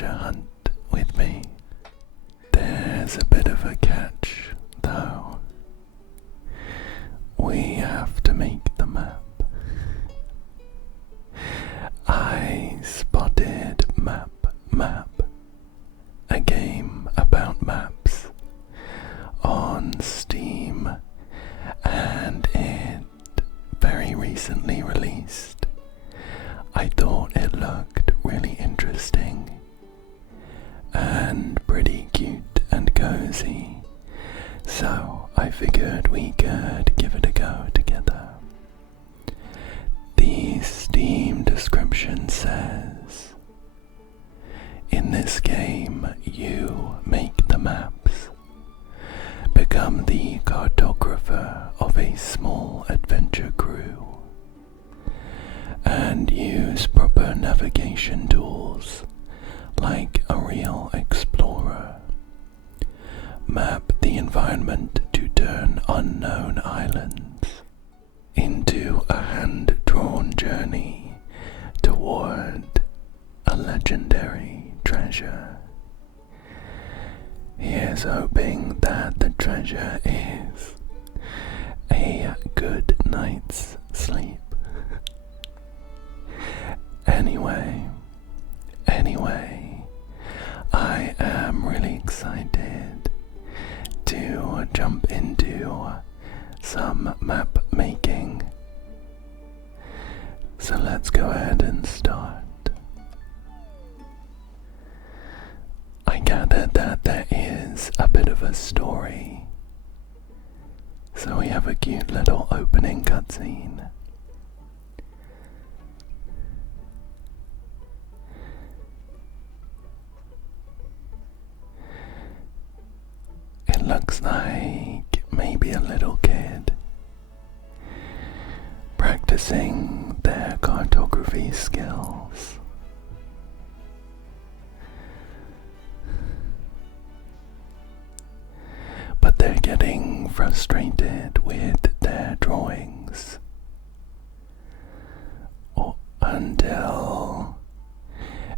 treasure hunt with me. There's a bit of a catch, though. We have to make the map. I spotted Map, a game about maps on Steam, and it very recently released. I thought it looked really interesting and pretty cute and cozy, so I figured we could give it a go together. The Steam description says, in this game you make the maps, become the cartographer of a small adventure crew, and use proper navigation tools like a real explorer. Map the environment to turn unknown islands into a hand-drawn journey toward a legendary treasure. Here's hoping that the treasure is a good night's sleep. Anyway, I am really excited to jump into some map making. So let's go ahead and start. I gathered that there is a bit of a story, so we have a cute little opening cutscene. It looks like maybe a little kid practicing their cartography skills. But they're getting frustrated with their drawings until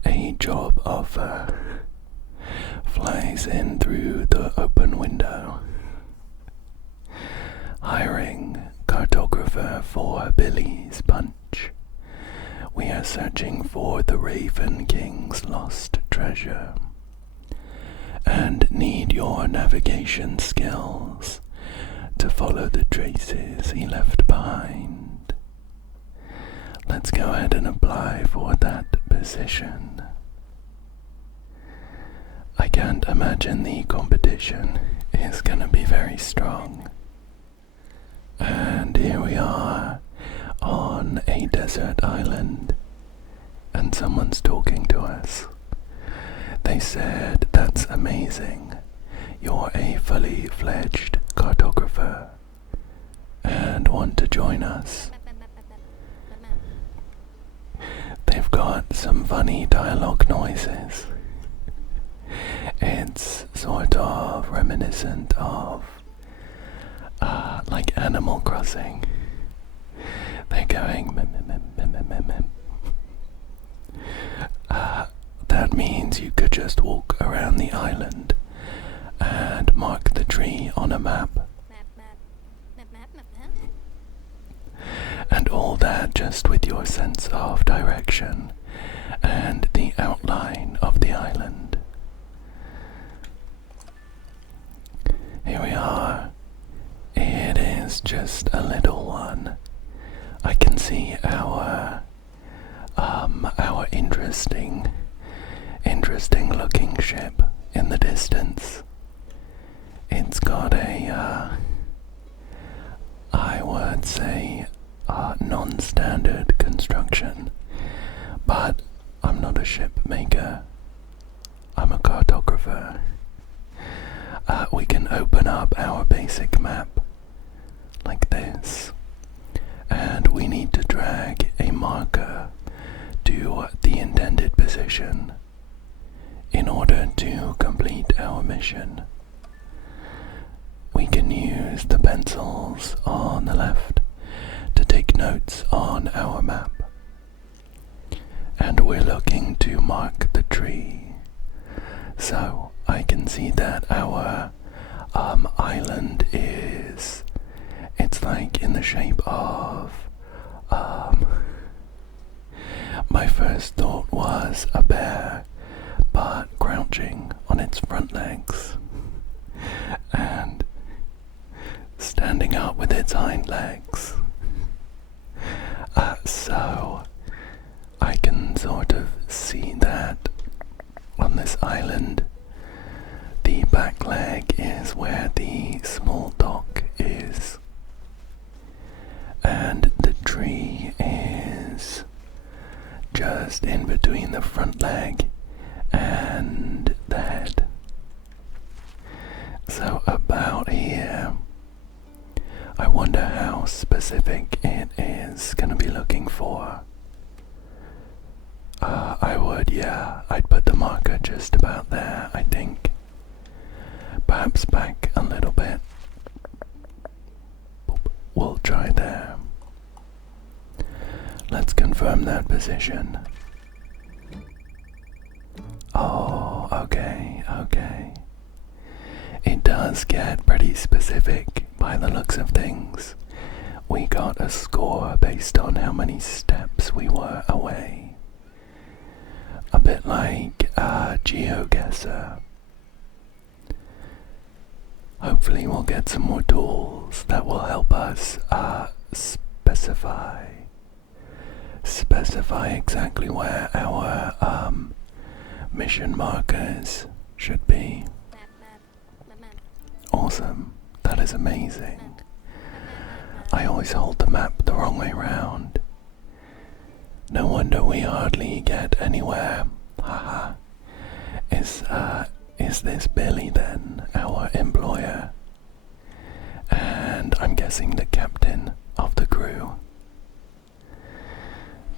a job offer flies in through the open window. Hiring cartographer for Billy's Punch. We are searching for the Raven King's lost treasure and need your navigation skills to follow the traces he left behind. Let's go ahead and apply for that position. I can't imagine the competition is gonna be very strong. And here we are on a desert island, and someone's talking to us. They said, "That's amazing. You're a fully fledged cartographer and want to join us." They've got some funny dialogue noises. It's sort of reminiscent of like Animal Crossing. They're going mim. That means you could just walk around the island and mark the tree on a map. And all that just with your sense of direction and the outline of the island. Here we are. It is just a little one. I can see our interesting looking ship in the distance. It's got a I would say non-standard construction, but I'm not a ship maker. I'm a cartographer. We can open up our basic map like this, and we need to drag a marker to the intended position in order to complete our mission. We can use the pencils on the left to take notes on our map, and we're looking to mark the tree So I can see that our island it's like in the shape of, my first thought was a bear, but crouching on its front legs and standing up with its hind legs. So I can sort of see that on this island, the back leg is where the small dock is, and the tree is just in between the front leg and the head. So about here, I wonder how specific it is gonna be looking for. I'd put the marker just about there, I think. Perhaps back a little bit. We'll try there. Let's confirm that position. Oh, okay. It does get pretty specific by the looks of things. We got a score based on how many steps we were away. A bit like a GeoGuessr. Hopefully we'll get some more tools that will help us specify exactly where our mission markers should be. Awesome. That is amazing. I always hold the map the wrong way round. No wonder we hardly get anywhere. Haha. Is this Billy then, our employer? And I'm guessing the captain of the crew.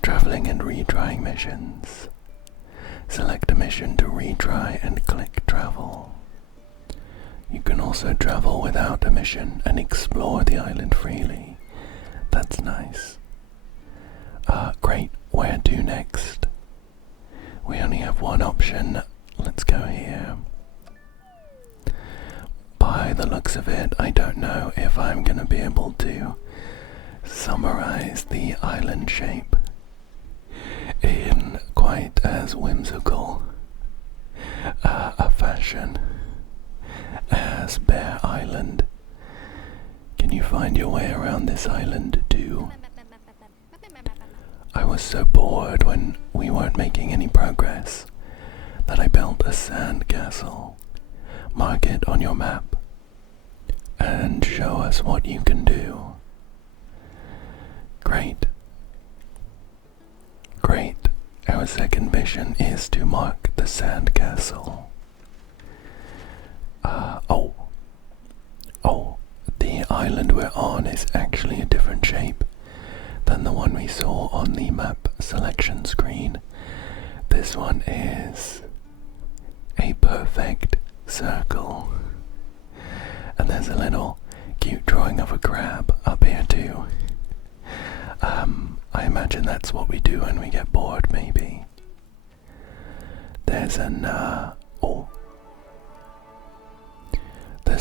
Traveling and retrying missions. Select a mission to retry and click travel. You can also travel without a mission and explore the island freely. That's nice. Great. Where to next? We only have one option. Let's go here. By the looks of it, I don't know if I'm gonna be able to summarize the island shape in quite as whimsical a fashion as Bear Island. Can you find your way around this island too? I was so bored when we weren't making any progress that I built a sand castle. Mark it on your map and show us what you can do. Great. Our second mission is to mark the sand castle. The island we're on is actually a different shape than the one we saw on the map selection screen. This one is a perfect circle. And there's a little cute drawing of a crab up here too. I imagine that's what we do when we get bored, maybe. There's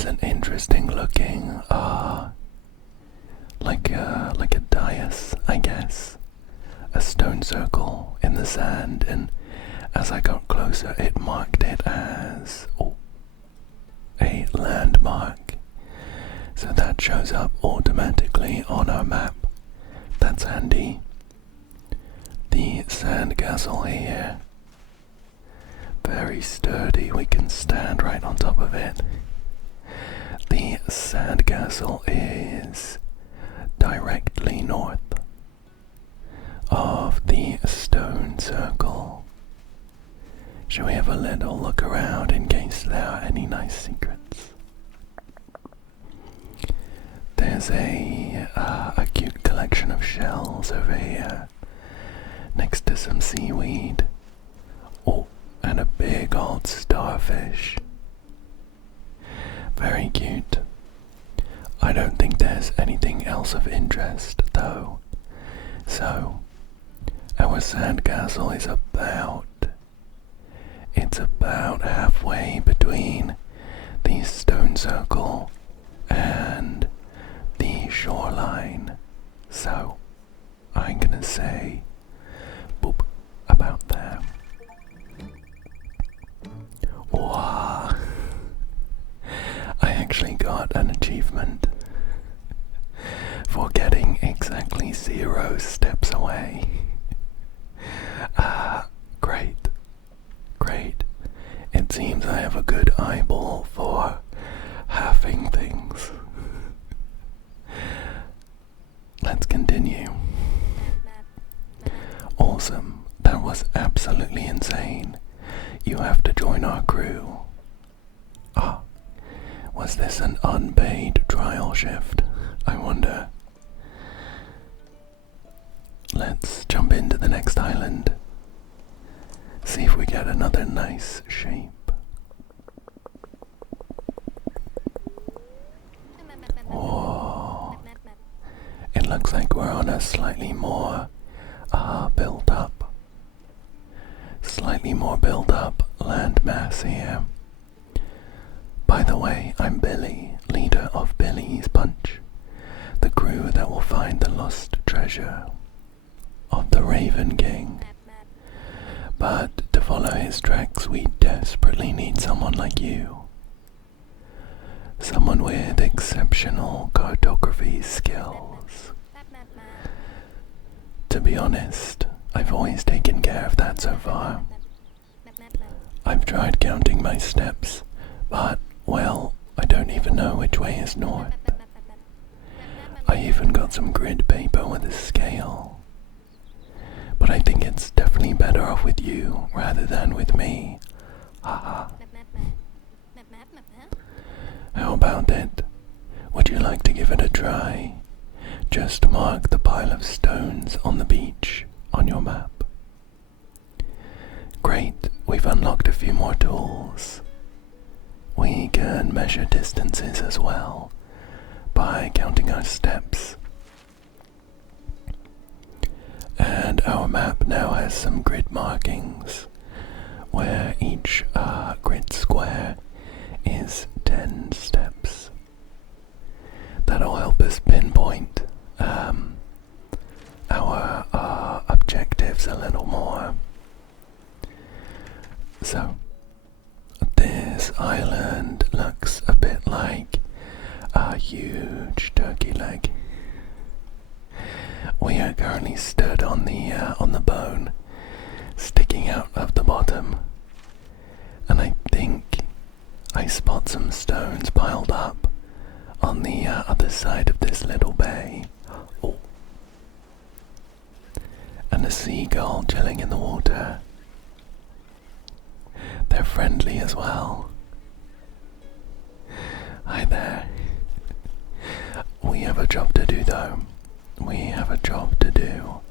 an interesting looking like a dais, I guess. A stone circle in the sand, and as I got closer it marked it as a landmark. So that shows up automatically on our map. That's handy. The sand castle here. Very sturdy, we can stand right on top of it. The sand castle is directly north of the stone circle. Shall we have a little look around in case there are any nice secrets? There's a cute collection of shells over here, next to some seaweed. Oh, and a big old starfish. Very cute. I don't think there's anything else of interest, though. So, our sandcastle is it's about halfway between the stone circle and the shoreline. So I'm gonna say boop about there. Wow. I actually got an achievement for getting exactly 0 steps away. Great. Great. It seems I have a good eyeball for halving things. Let's continue. Awesome. That was absolutely insane. You have to join our crew. Ah, was this an unpaid trial shift? I wonder. Let's jump into the next island. See if we get another nice shape. Whoa. It looks like we're on a slightly more built up landmass here. By the way, I'm Billy, leader of Billy's Bunch, the crew that will find the lost treasure of the Raven King. But to follow his tracks, we desperately need someone like you. Someone with exceptional cartography skills. To be honest, I've always taken care of that so far. I've tried counting my steps, but, well, I don't even know which way is north. I even got some grid paper with a scale. But I think it's definitely better off with you rather than with me. Haha. How about it? Would you like to give it a try? Just mark the pile of stones on the beach on your map. Great, we've unlocked a few more tools. We can measure distances as well by counting our steps. And our map now has some grid markings where each grid square is 10 steps. That'll help us pinpoint our objectives a little more. So, this island looks a bit like a huge turkey leg. We are currently stood on the bone, sticking out of the bottom, and I think I spot some stones piled up on the other side of this little bay. Oh. And a seagull chilling in the water. They're friendly as well. Hi there. We have a job to do though. We have a job to do.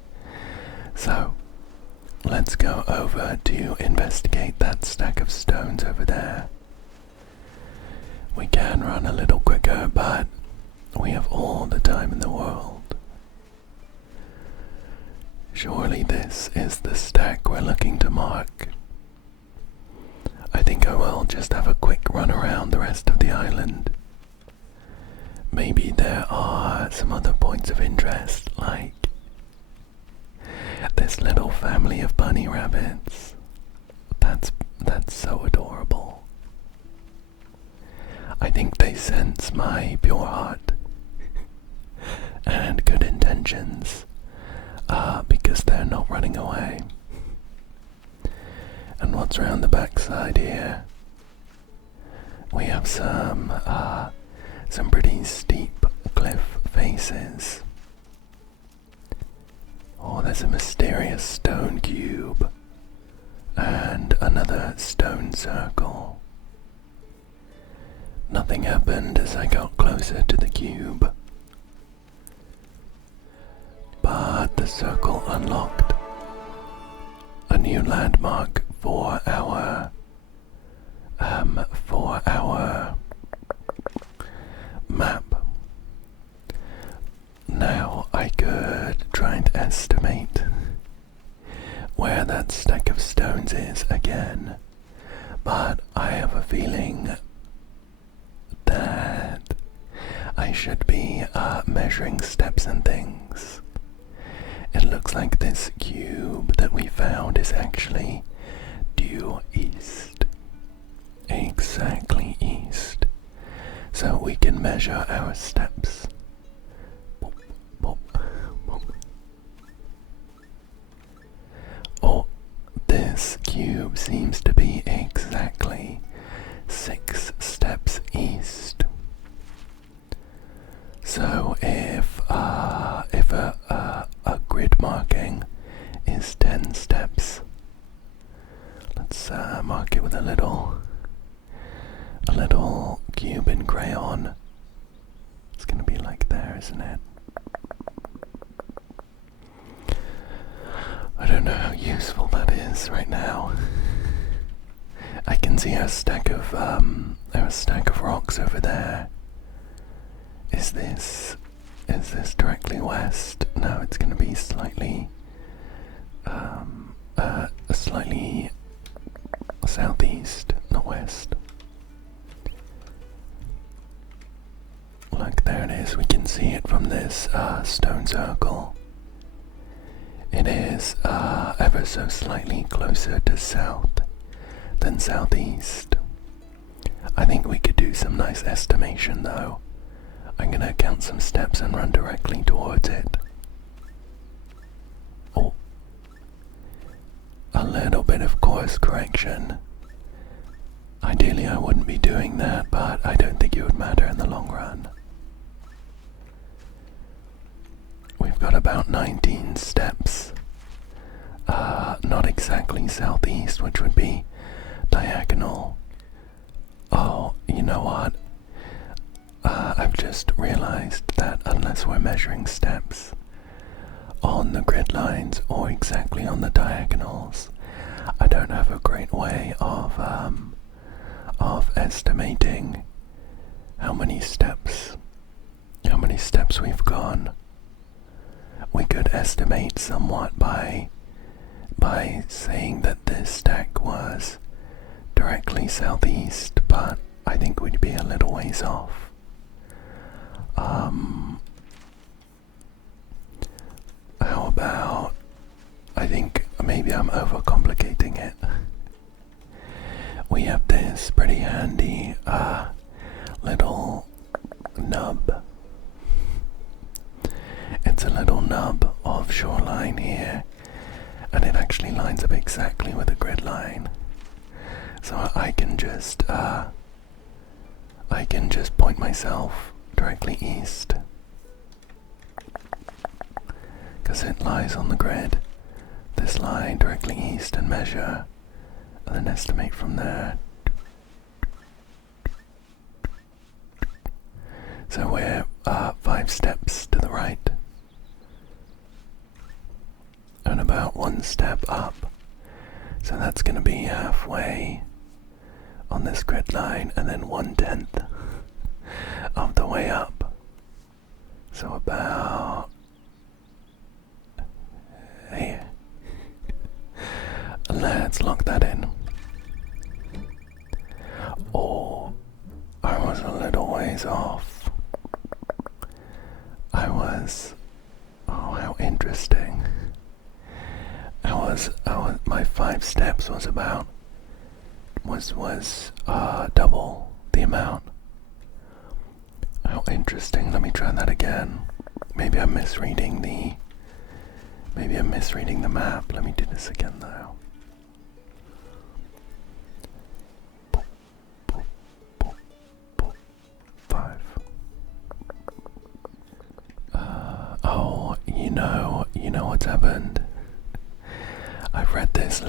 So, let's go over to investigate that stack of stones over there. We can run a little quicker, but we have all the time in the world. Surely this is the stack we're looking to mark. I think I will just have a quick run around the rest of the island. Maybe there are some other points of interest, like this little family of bunny rabbits. That's so adorable. I think they sense my pure heart and good intentions, because they're not running away. And what's around the backside here? We have some pretty steep cliff faces. Oh, there's a mysterious stone cube and another stone circle. Nothing happened as I got closer to the cube, but the circle unlocked a new landmark for our map. Now I could try and estimate where that stack of stones is again, but I have a feeling that I should be measuring steps and things. It looks like this cube that we found is actually due east. Exactly east. So we can measure our steps. Boop, boop, boop. Oh, this cube seems to be exactly 6 steps east. So if a grid marking is 10 steps, let's mark it with a little cube in crayon. It's gonna be like there, isn't it? I don't know how useful that is right now. I can see our stack of rocks over there. Is this directly west? No, it's gonna be slightly slightly southeast, not west. Look, there it is. We can see it from this stone circle. It is ever so slightly closer to south than southeast. I think we could do some nice estimation though. I'm gonna count some steps and run directly towards it. Oh, a little bit of course correction. Ideally I wouldn't be doing that, but I don't think it would matter in the long run. We've got about 19 steps. Not exactly southeast, which would be diagonal. Oh, you know what? I've just realized that unless we're measuring steps on the grid lines or exactly on the diagonals, I don't have a great way of estimating how many steps we've gone. We could estimate somewhat by saying that this stack was directly southeast, but I think we'd be a little ways off. How about, I think maybe I'm overcomplicating it. We have this pretty handy little nub. It's a little nub of shoreline here, and it actually lines up exactly with the grid line. So I can just point myself directly east, because it lies on the grid. This line directly east, and measure, and then estimate from there. So we're 5 steps to the right, and about 1 step up. So that's going to be halfway on this grid line, and then 1/10 of the way up. So about here. Let's lock that in. Oh, I was a little ways off. Oh, how interesting. My 5 steps was about, double the amount. How interesting. Let me try that again. Maybe I'm misreading the map. Let me do this again though. 5. Oh, you know what's happened? I've read this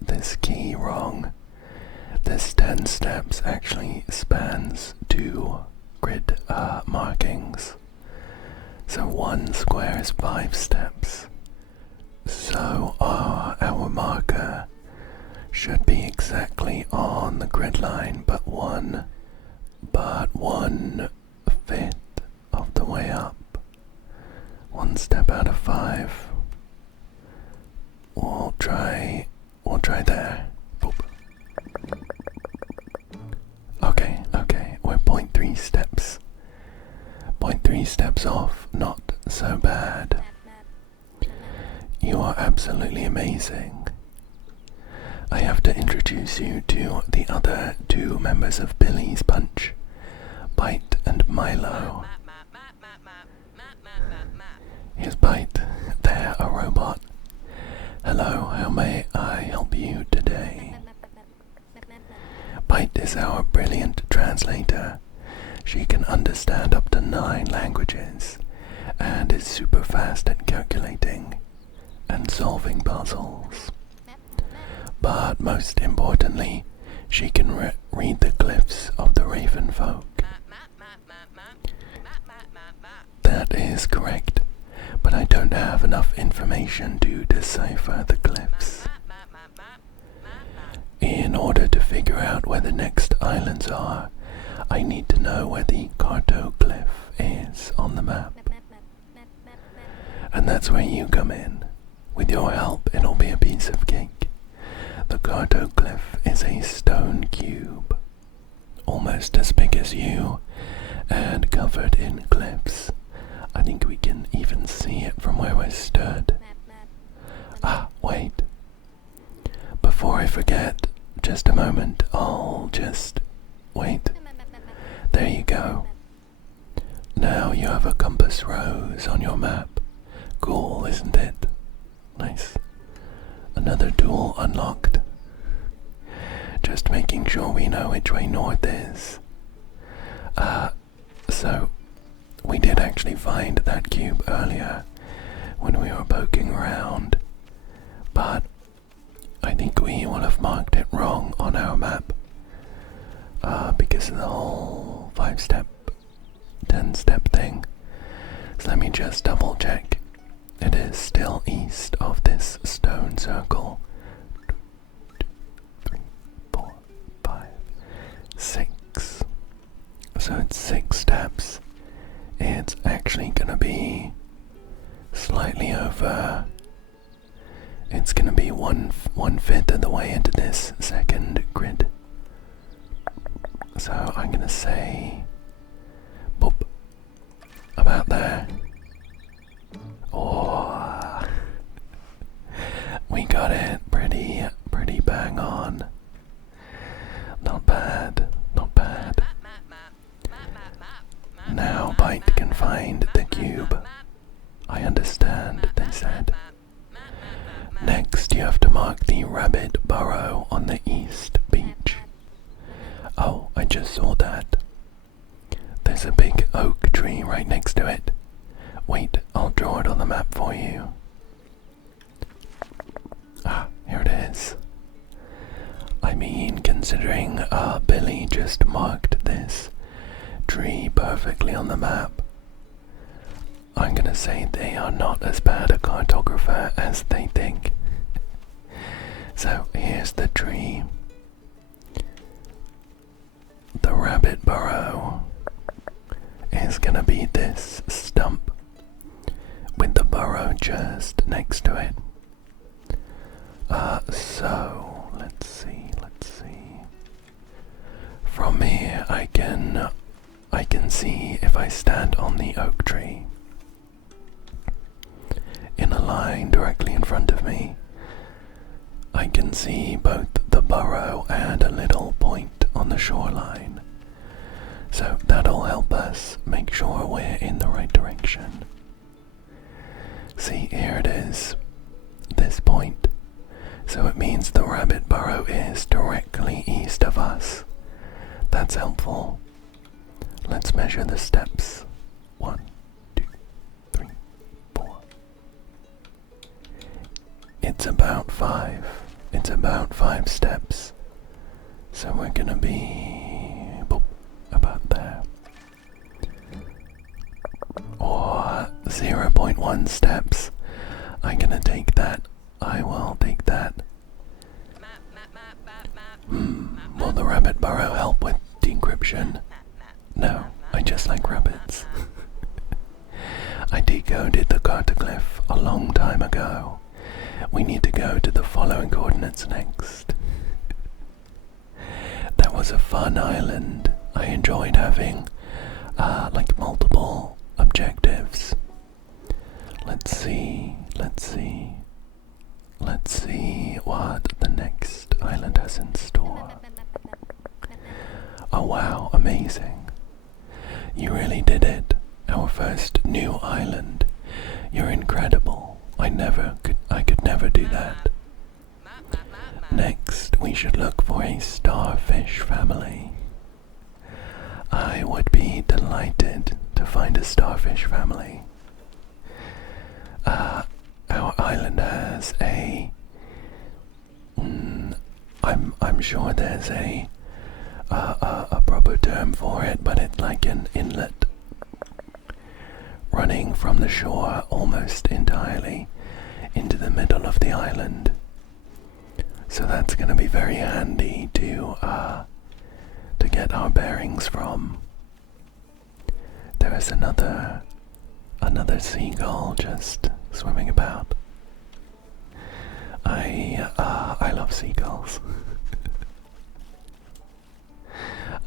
this key wrong. This 10 steps actually spans 2 grid markings. So 1 square is 5 steps. So our marker should be exactly on the grid line, but 1/5 of the way up. 1 step out of 5. We'll try there. Boop. amazing. I have to introduce you to the other two members of Billy's bunch, Bite and Milo. Here's Bite. They're a robot. Hello, how may I help you today? Bite is our brilliant translator. She can understand up to 9 languages and is super fast at calculating and solving puzzles. But most importantly, she can read the glyphs of the Raven folk. That is correct, but I don't have enough information to decipher the glyphs. In order to figure out where the next islands are, I need to know where the cartoglyph is on the map. And that's where you come in. With your help, it'll be a piece of cake. The cartoglyph is a stone cube, almost as big as you, and covered in glyphs. I think we can even see it from where we're stood. Ah, wait. Before I forget, just a moment, I'll just... wait. There you go. Now you have a compass rose on your map. Cool, isn't it? Nice. Another tool unlocked. Just making sure we know which way north is. So we did actually find that cube earlier when we were poking around, but I think we will have marked it wrong on our map because of the whole 5-step, 10-step thing. So let me just double check. It is still east of this stone circle. 2, 3, 4, 5, 6. So it's 6 steps. It's actually gonna be slightly over. It's gonna be one fifth of the way into this second grid. So I'm gonna say, boop, about there. Oh, we got it pretty bang on. Not bad, not bad. Now Bite can find the cube. I understand, they said. Next you have to mark the rabbit burrow on the east beach. Oh, I just saw that. There's a big oak tree right next to it. Wait, I'll draw it on the map for you. Ah, here it is. I mean, considering Billy just marked this tree perfectly on the map, I'm gonna say they are not as bad a cartographer as they think. So here's the tree. The rabbit burrow is gonna be this stump with the burrow just next to it. So let's see. From here I can see if I stand on the oak tree in a line directly in front of me. I can see both the burrow and a little point on the shoreline. So that'll help us make sure we're in the right direction. See, here it is, this point. So it means the rabbit burrow is directly east of us. That's helpful. Let's measure the steps. 1, 2, 3, 4. It's about 5. It's about 5 steps. So we're gonna be about there. Or 0.1 steps. I'm gonna take that. I will take that. Will the rabbit burrow help with decryption? No, I just like rabbits. I decoded the cartoglyph a long time ago. We need to go to the following coordinates next. That was a fun island. I enjoyed having like multiple objectives. Let's see. let's see what the next island has in store. Oh wow, amazing. You really did it. Our first new island. You're incredible. I could never do that. Next, we should look for a starfish family. I would be delighted to find a starfish family. Our island has a... I'm sure there's a proper term for it, but it's like an inlet running from the shore almost entirely into the middle of the island. So that's going to be very handy to get our bearings from. There is another seagull just swimming about. I love seagulls.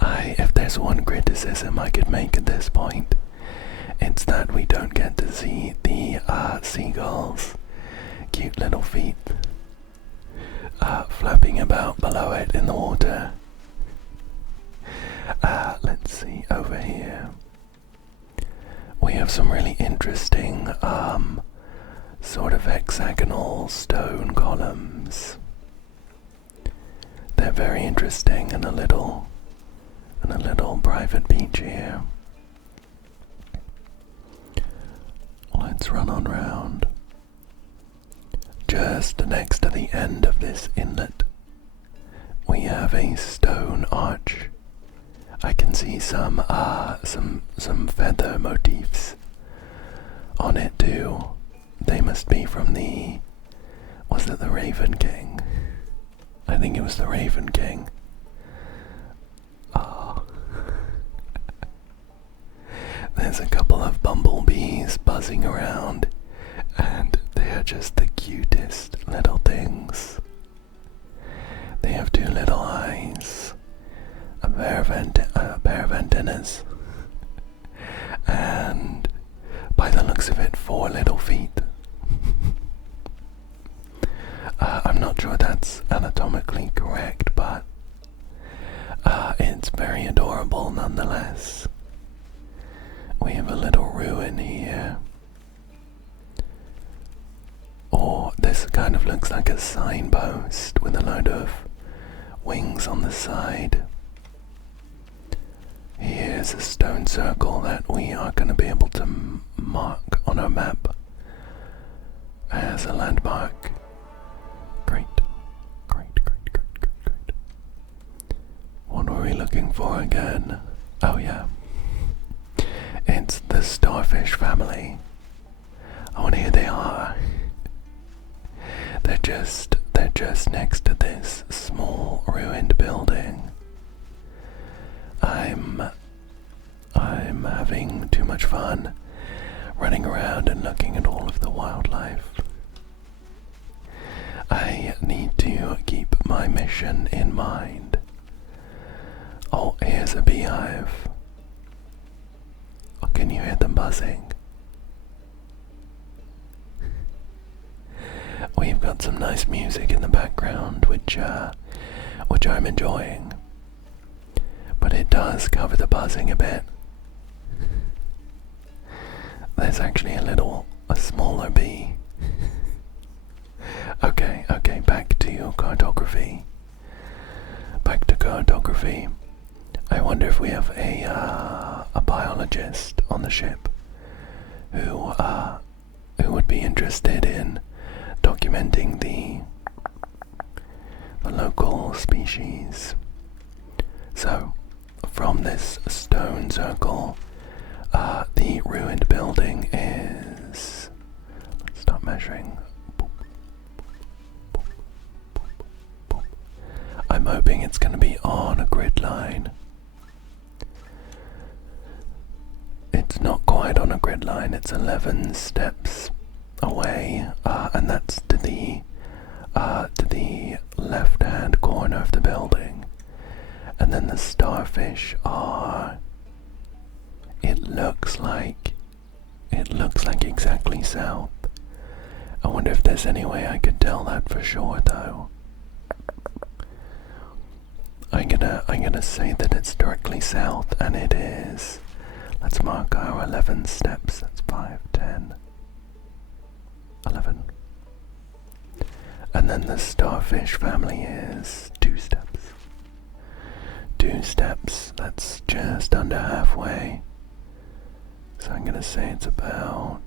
If there's one criticism I could make at this point, it's that we don't get to see the seagulls' cute little feet flapping about below it in the water. Let's see, over here we have some really interesting sort of hexagonal stone columns. They're very interesting, and a little private beach here. Let's run on round. Just next to the end of this inlet, we have a stone arch. I can see some feather motifs on it too. They must be from was it the Raven King? I think it was the Raven King. Oh. There's a couple of bumblebees buzzing around, and they are just the cutest little things. They have two little eyes, a pair of antennas, and by the looks of it, 4 little feet. I'm not sure that's anatomically correct, but it's very adorable nonetheless. We have a little ruin here. Or this kind of looks like a signpost with a load of wings on the side. Here's a stone circle that we are going to be able to mark on our map as a landmark. Great. What were we looking for again? Oh yeah. It's the starfish family. Oh, and here they are. They're just next to this small ruined building. I'm having too much fun running around and looking at all of the wildlife. I need to keep my mission in mind. Oh, here's a beehive. Oh, can you hear them buzzing? We've got some nice music in the background, which I'm enjoying. But it does cover the buzzing a bit. There's actually a smaller bee. Okay, back to cartography. I wonder if we have a biologist on the ship who would be interested in documenting the local species. So, from this stone circle, the ruined building is... Let's start measuring. I'm hoping it's going to be on a grid line. It's not quite on a grid line, it's 11 steps away, and that's to the left-hand corner of the building. And then the starfish are... It looks like exactly south. I wonder if there's any way I could tell that for sure, though. I'm gonna say that it's directly south, and it is. Let's mark our 11 steps. That's 5, 10, 11. And then the starfish family is 2 steps. 2 steps, that's just under halfway. So I'm gonna say it's about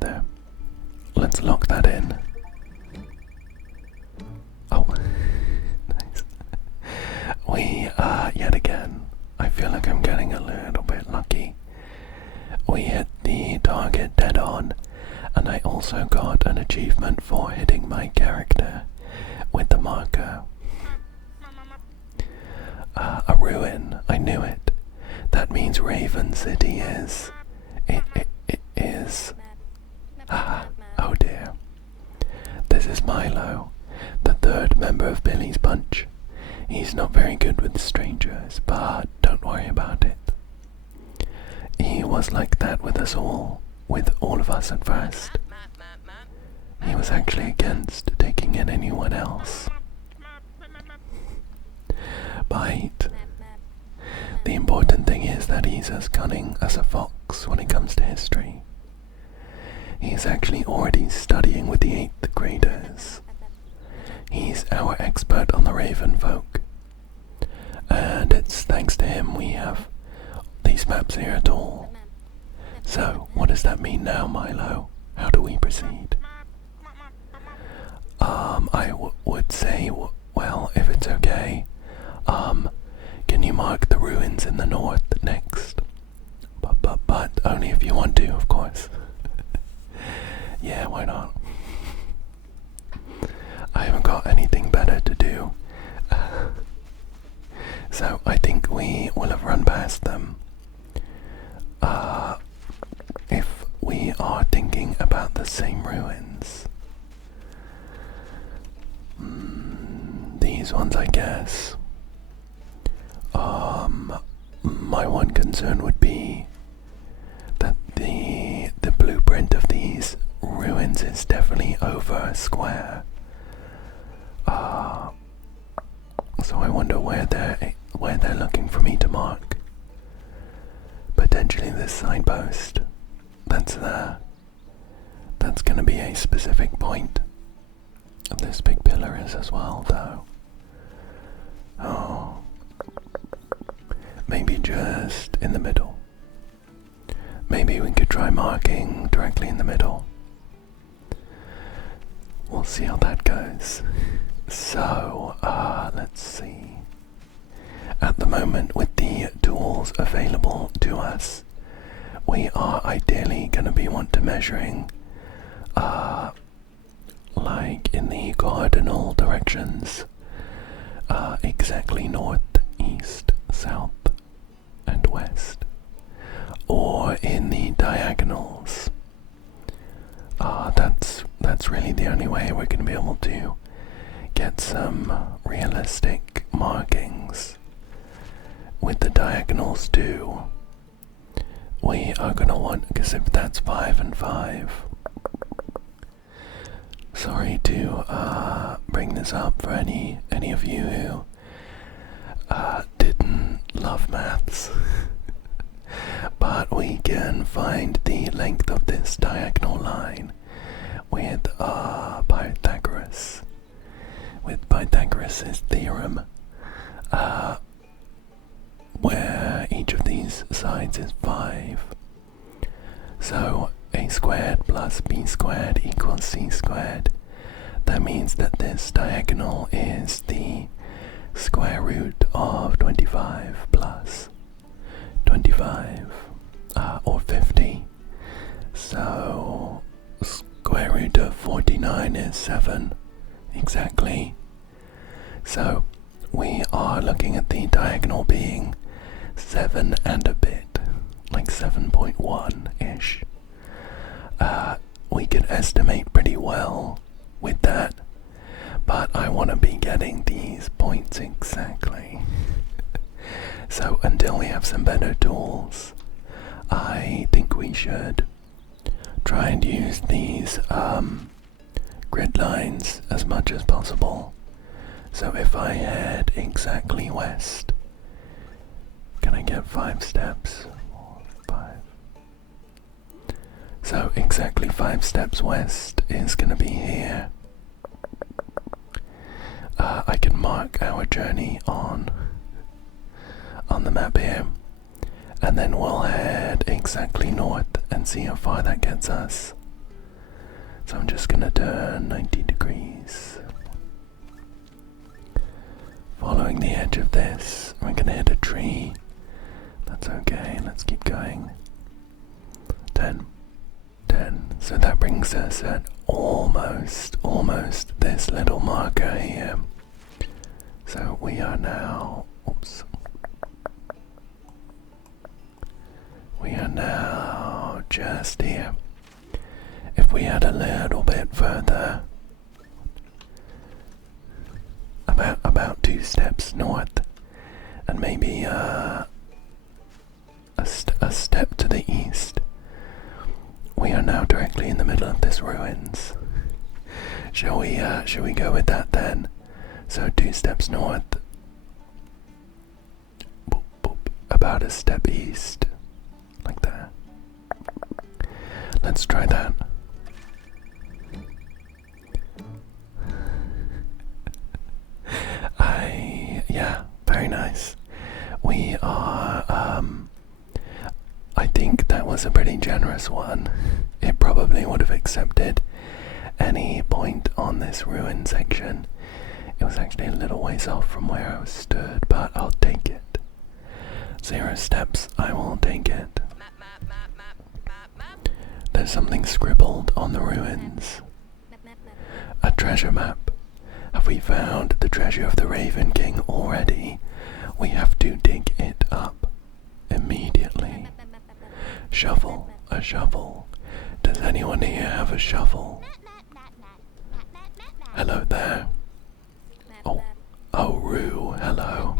there. Let's lock that in. Oh, nice. We, yet again, I feel like I'm getting a little bit lucky. We hit the target dead on, and I also got an achievement for hitting my character with the marker. A ruin, I knew it. That means Raven City is. It is. Oh dear. This is Milo, the 3rd member of Billy's bunch. He's not very good with strangers, but don't worry about it. He was like that with us all, with all of us at first. He was actually against taking in anyone else. Bite. The important thing is that he's as cunning as a fox when it comes to history. He's actually already studying with the 8th graders. He's our expert on the Raven folk. And it's thanks to him we have these maps here at all. So, what does that mean now, Milo? How do we proceed? I would say, well, if it's okay, can you mark the ruins in the north next? But only if you want to, of course. Yeah, why not? I haven't got anything better to do. So I think we will have run past them. If we are thinking about the same ruins. These ones, I guess. My one concern would be that the blueprint of these ruins is definitely over a square. So I wonder where they're looking for me to mark. Potentially this signpost. That's there. That's gonna be a specific point. This big pillar is as well, though. Oh. Maybe just in the middle. Maybe we could try marking directly in the middle. We'll see how that goes. So, let's see. At the moment, with the tools available to us, we are ideally going to be measuring, like in the cardinal directions, exactly north, east, south, and west, or in the diagonals. That's really the only way we're going to be able to get some realistic markings. With the diagonals too, we are going to want, because if that's 5 and 5, sorry to bring this up for any of you who didn't love maths, but we can find the length of this diagonal line with Pythagoras. With Pythagoras' theorem, where each of these sides is 5. So a squared plus b squared equals c squared. That means that this diagonal is the square root of 25 plus 25, or 50. So square root of 49 is 7, exactly. So we are looking at the diagonal being 7 and a bit, like 7.1-ish. We can estimate pretty well with that, but I want to be getting these points exactly. So until we have some better tools, I think we should try and use these grid lines as much as possible. So if I head exactly west, can I get 5 steps? 4, 5. So exactly 5 steps west is going to be here. I can mark our journey on the map here, and then we'll head exactly north and see how far that gets us. So I'm just going to turn 90 degrees. Following the edge of this, we're going to hit a tree. That's okay, let's keep going. 10. So that brings us at almost this little marker here. So we are now, we are now just here. If we had a little bit further, about 2 steps north, and maybe a step to the east, we are now directly in the middle of this ruins. Shall we go with that then? So 2 steps north, boop, boop, about a step east, like that. Let's try that. Yeah, very nice. We are, I think that was a pretty generous one. It probably would have accepted any point on this ruin section. It was actually a little ways off from where I was stood, but I'll take it. 0 steps, I will take it. There's something scribbled on the ruins. A treasure map. Have we found the treasure of the Raven King already? We have to dig it up immediately. Shovel, a shovel. Does anyone here have a shovel? Hello there. Oh, Rue, hello.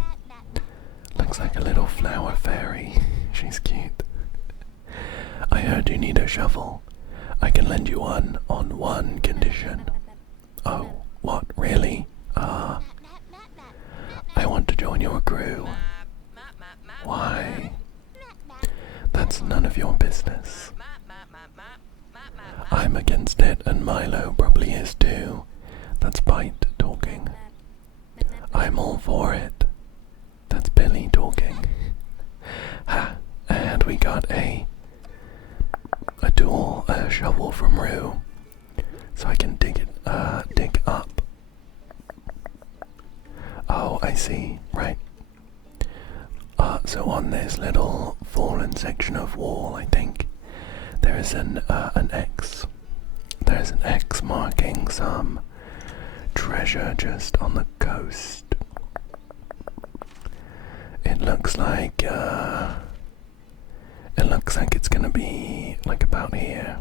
Looks like a little flower fairy. She's cute. I heard you need a shovel. I can lend you one on one condition. Oh, what, really? I want to join your crew. Why? That's none of your business. I'm against it, and Milo probably is too. That's Bite talking. I'm all for it. That's Billy talking. Ha! And we got a tool, a shovel from Rue, so I can dig up. Oh, I see. Right. So on this little fallen section of wall, I think there is an X. There's an X marking some treasure just on the coast. It looks like it's gonna be like about here.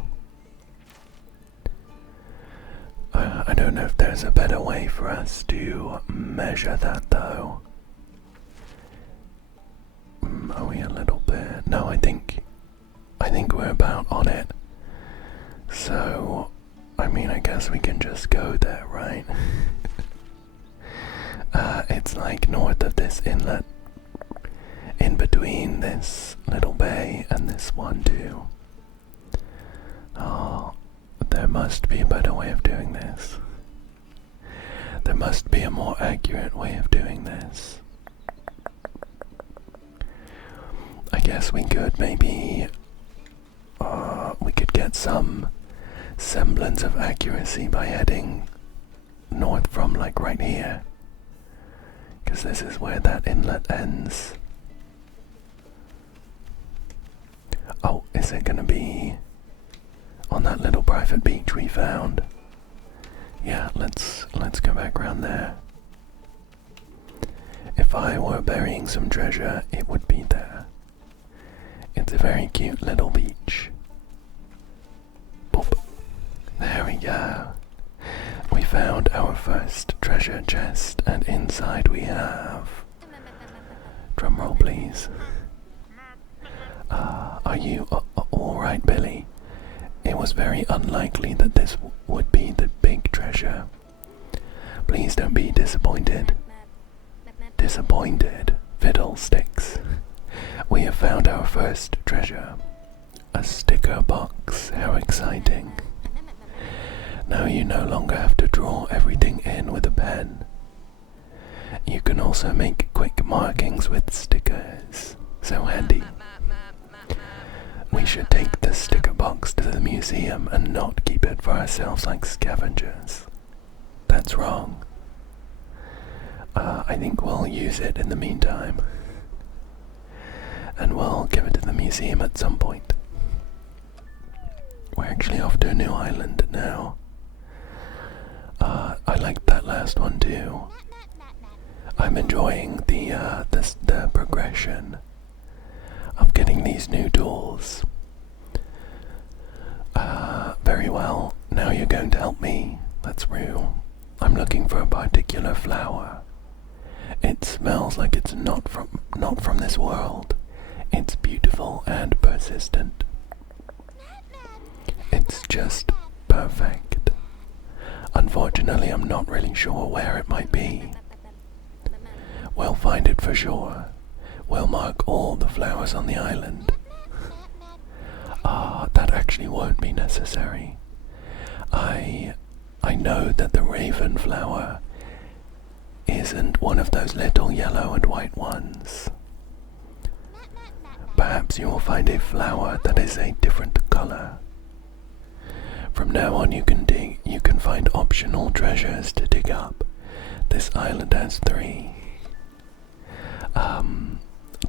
I don't know if there's a better way for us to measure that though. Are we a little bit? No, I think we're about on it. So, I mean, I guess we can just go there, right? It's like north of this inlet, in between this little bay and this one too. Oh, there must be a better way of doing this. There must be a more accurate way of doing this. I guess we could maybe, we could get some semblance of accuracy by heading north from like right here. Because this is where that inlet ends. Oh, is it gonna be on that little private beach we found? Yeah, let's go back around there. If I were burying some treasure, it would be there. It's a very cute little beach. Boop. There we go. We found our first treasure chest, and inside we have... Drumroll, please. Are you alright, Billy? it was very unlikely that this would be the big treasure. Please don't be disappointed. Disappointed? Fiddlesticks. We have found our first treasure. A sticker box. How exciting. Now you no longer have to draw everything in with a pen. You can also make quick markings with stickers. So handy. We should take the sticker box to the museum and not keep it for ourselves like scavengers. That's wrong. I think we'll use it in the meantime. And we'll give it to the museum at some point. We're actually off to a new island now. I liked that last one too. I'm enjoying the progression of getting these new tools. Very well. Now you're going to help me. That's real. I'm looking for a particular flower. It smells like it's not from this world. It's beautiful and persistent. It's just perfect. Unfortunately, I'm not really sure where it might be. We'll find it for sure. We'll mark all the flowers on the island. That actually won't be necessary. I know that the raven flower isn't one of those little yellow and white ones. Perhaps you will find a flower that is a different color. From now on you can find optional treasures to dig up. This island has 3.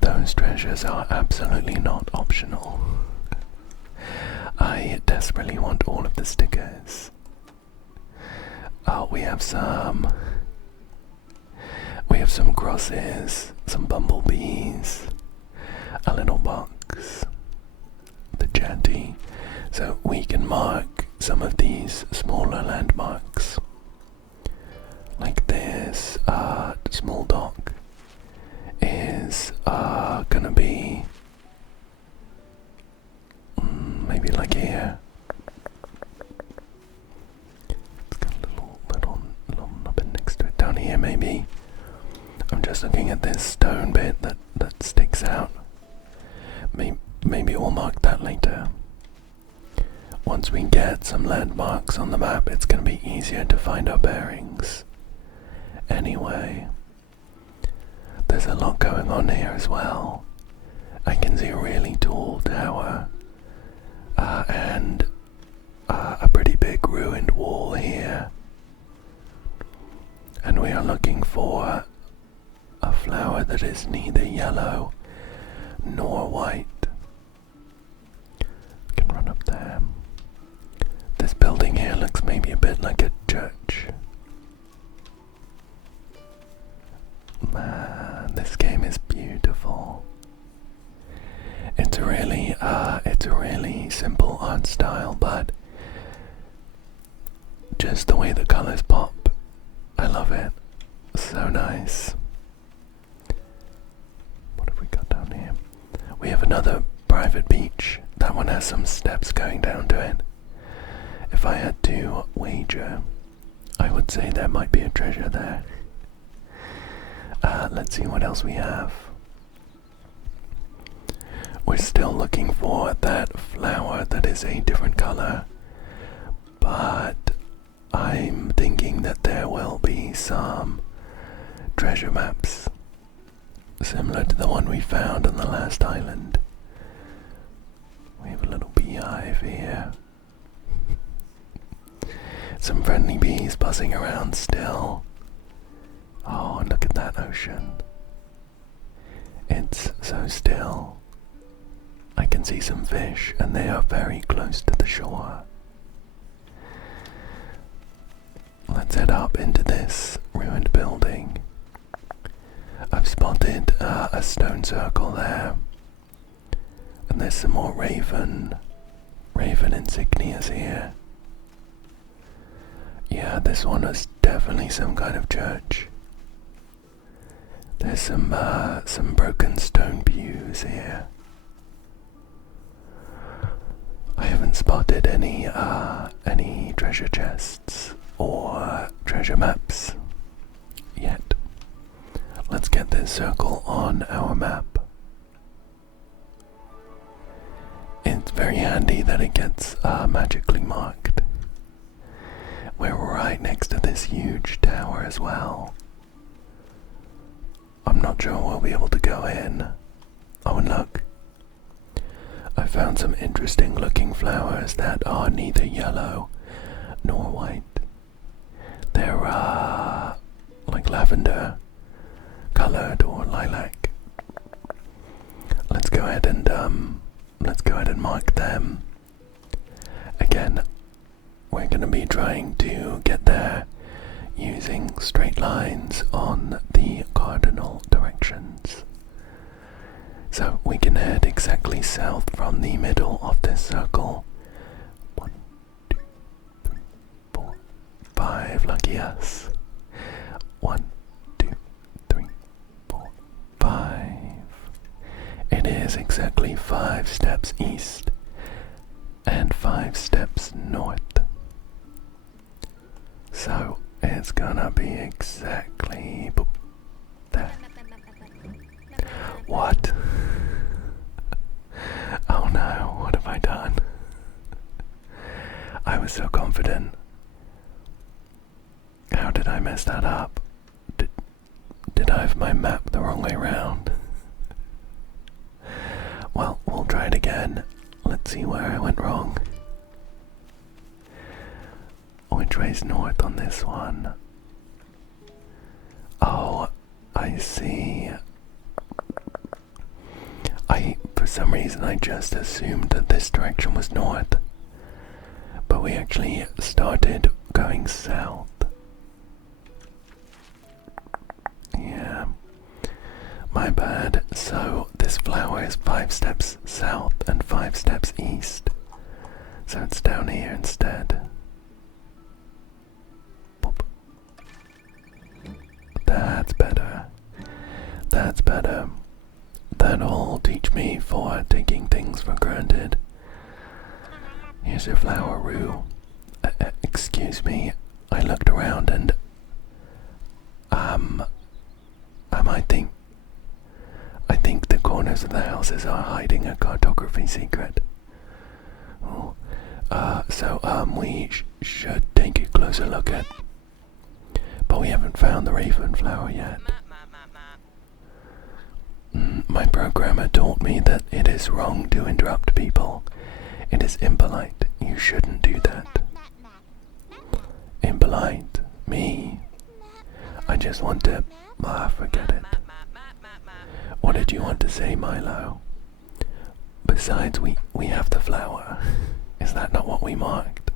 Those treasures are absolutely not optional. I desperately want all of the stickers. We have some crosses, some bumblebees, a little box, the jetty, so we can mark some of these smaller landmarks. Like this small dock is gonna be maybe like here. It's got a little nubbin next to it. Down here maybe. I'm just looking at this stone bit that sticks out. Maybe we'll mark that later. Once we get some landmarks on the map, it's going to be easier to find our bearings. Anyway, there's a lot going on here as well. I can see a really tall tower and a pretty big ruined wall here. And we are looking for a flower that is neither yellow nor white. We can run up there. This building here looks maybe a bit like a church. Man, this game is beautiful. It's a really simple art style, but just the way the colors pop, I love it. So nice. What have we got down here? We have another private beach. That one has some steps going down to it. If I had to wager, I would say there might be a treasure there. Let's see what else we have. We're still looking for that flower that is a different color, but I'm thinking that there will be some treasure maps similar to the one we found on the last island. We have a little beehive here. Some friendly bees buzzing around still. Oh, and look at that ocean. It's so still. I can see some fish, and they are very close to the shore. Let's head up into this ruined building. I've spotted a stone circle there. And there's some more raven insignias here. Yeah, this one is definitely some kind of church. There's some broken stone pews here. I haven't haven't spotted any treasure chests or treasure maps yet. Let's get this circle on our map. It's very handy that it gets magically marked. We're right next to this huge tower as well. I'm not sure we'll be able to go in. Oh, and look. I found some interesting looking flowers that are neither yellow nor white. They're like lavender colored or lilac. Let's go ahead and mark them. Again, we're going to be trying to get there using straight lines on the cardinal directions. So we can head exactly south from the middle of this circle. 1, 2, 3, 4, 5. Lucky us. 1, 2, 3, 4, 5. It is exactly 5 steps east and 5 steps north. So it's gonna be exactly there. What? Oh no, what have I done? I was so confident. How did I mess that up? Did I have my map the wrong way around? Well, we'll try it again. Let's see where I went wrong. Which way's north on this one? Oh, I see. For some reason, I just assumed that this direction was north. But we actually started going south. Yeah. My bad. So this flower is 5 steps south and 5 steps east. So it's down here instead. Boop. That's better. That's better. That'll teach me for taking things for granted. Here's your flower, Roo. Excuse me. I looked around and I think the corners of the houses are hiding a cartography secret. Oh, we should take a closer look at. But we haven't found the raven flower yet. My programmer told me that it is wrong to interrupt people. It is impolite. You shouldn't do that. Impolite? Me? I just want to... forget it. What did you want to say, Milo? Besides, we have the flower. Is that not what we marked?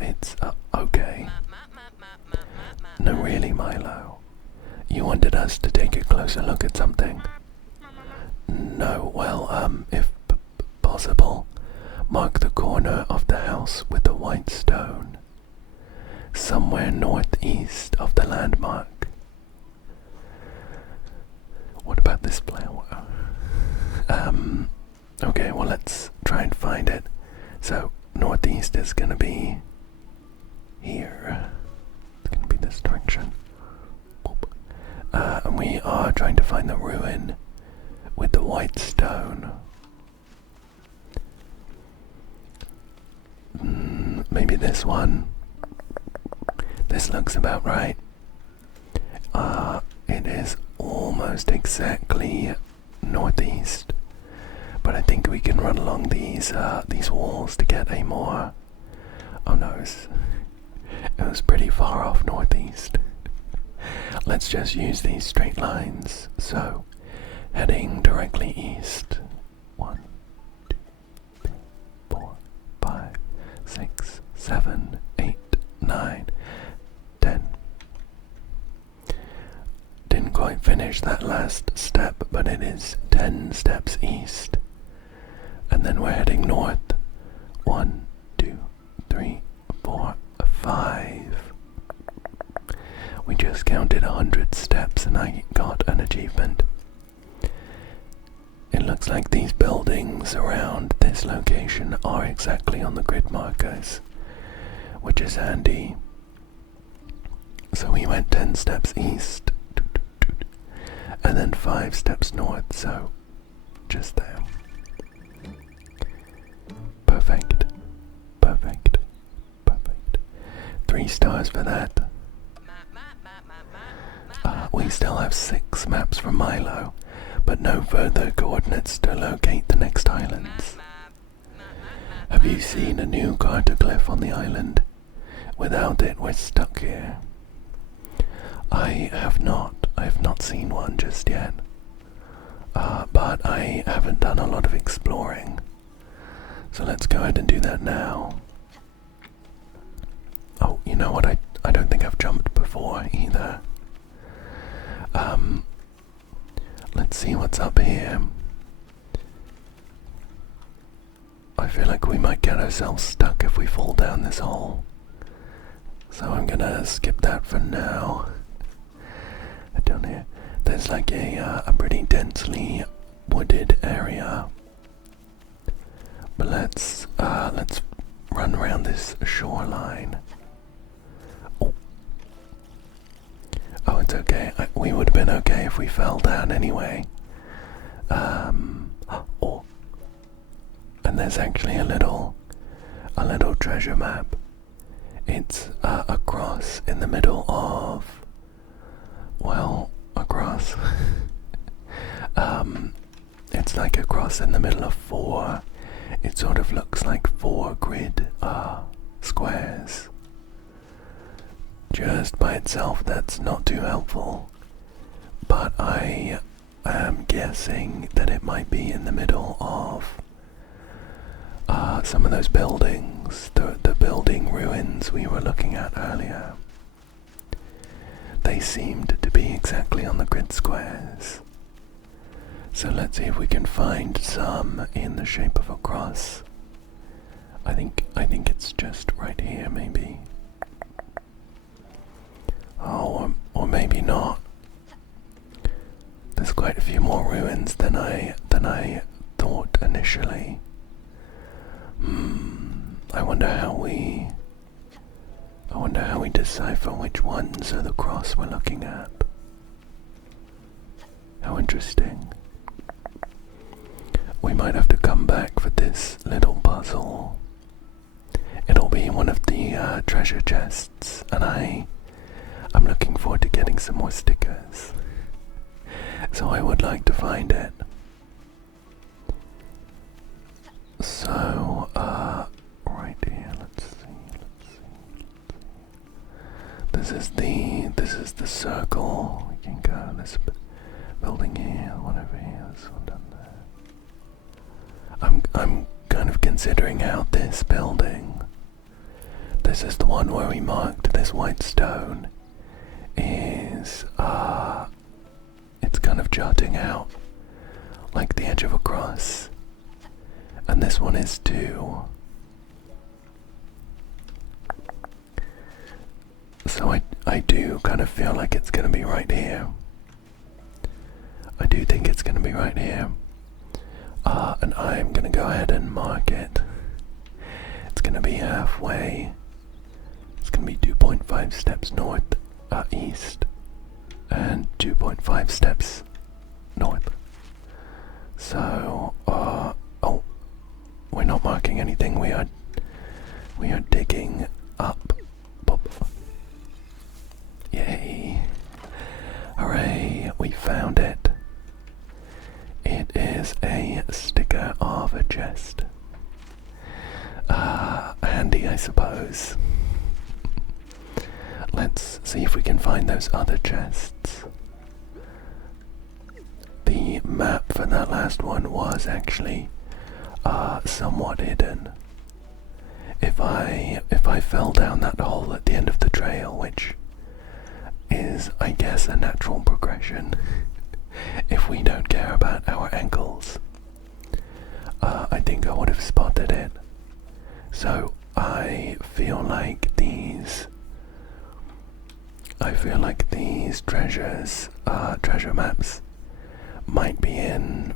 It's... okay. No, really, Milo. You wanted us to take a closer look at something? No, well, if possible, mark the corner of the house with the white stone. Somewhere northeast of the landmark. What about this flower? Okay, well, let's try and find it. So, northeast is gonna be here. It's gonna be this direction. And we are trying to find the ruin with the white stone. Maybe this one. This looks about right. It is almost exactly northeast, but I think we can run along these walls to get a more. Oh no, it was pretty far off northeast. Let's just use these straight lines. So, heading directly east. 1, 2, 3, 4, 5, 6, 7, 8, 9, 10. Didn't quite finish that last step, but it is 10 steps east. And then we're heading north. 1, 2, 3, 4, 5. We just counted 100 steps and I got an achievement. it looks like these buildings around this location are exactly on the grid markers, which is handy. So we went 10 steps east, and then 5 steps north, so just there. Perfect. Perfect. Perfect. 3 stars for that. We still have 6 maps from Milo, but no further coordinates to locate the next islands. Have you seen a new cartoglyph on the island? Without it, we're stuck here. I have not seen one just yet. But I haven't done a lot of exploring. So let's go ahead and do that now. Oh, you know what? I don't think I've jumped before either. Let's see what's up here. I feel like we might get ourselves stuck if we fall down this hole. So I'm gonna skip that for now. Down here, there's like a pretty densely wooded area. But let's run around this shoreline. Oh, it's okay. We would have been okay if we fell down anyway. Oh, and there's actually a little treasure map. It's a cross in the middle of, well, a cross. It's like a cross in the middle of 4. It sort of looks like 4 grid squares. Just by itself, that's not too helpful, but I am guessing that it might be in the middle of some of those buildings, the building ruins we were looking at earlier. They seemed to be exactly on the grid squares. So let's see if we can find some in the shape of a cross. I think it's just right here, maybe. Oh, or maybe not. There's quite a few more ruins than I thought initially. I wonder how we decipher which ones are the cross we're looking at. How interesting. We might have to come back for this little puzzle. It'll be one of the treasure chests, and I'm looking forward to getting some more stickers. So I would like to find it. So, right here, let's see. This is the circle. We can go this building here, one over here, this one down there. I'm kind of considering how this building, this is the one where we marked this white stone, is it's kind of jutting out like the edge of a cross. And this one is too. So I do kind of feel like it's going to be right here. I do think it's going to be right here. And I'm going to go ahead and mark it. It's going to be halfway. It's going to be 2.5 steps north, east, and 2.5 steps north. So, oh, we're not marking anything. We are digging up. Boop. Yay! Hooray! We found it. It is a sticker of a chest. Handy, I suppose. Let's see if we can find those other chests. The map for that last one was actually somewhat hidden. If I fell down that hole at the end of the trail, which is, I guess, a natural progression if we don't care about our ankles, I think I would have spotted it. So I feel like these treasure maps might be in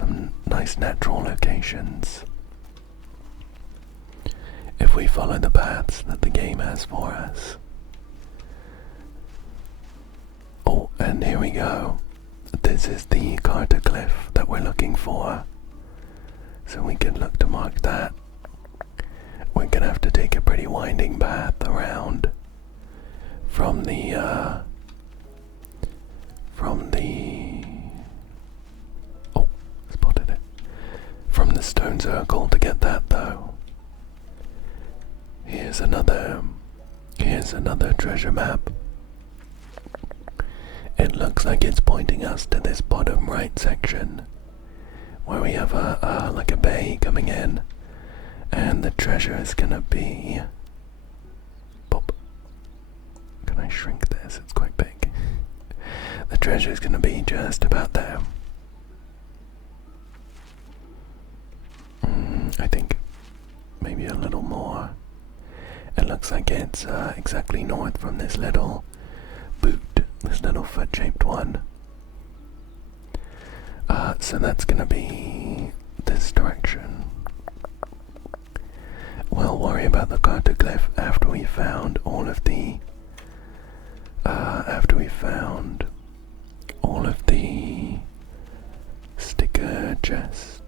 some nice natural locations. If we follow the paths that the game has for us. Oh, and here we go. This is the Carter Cliff that we're looking for. So we can look to mark that. We're gonna have to take a pretty winding path around from the oh, spotted it. From the stone circle to get that though. Here's another treasure map. It looks like it's pointing us to this bottom right section where we have like a bay coming in, and the treasure is gonna be pop. Can I shrink this? It's quite big. The treasure is gonna be just about there. I think maybe a little more. It looks like it's exactly north from this little boot, this little foot-shaped one. So that's gonna be this direction. We'll worry about the Carter Cliff after we found all of the sticker chests.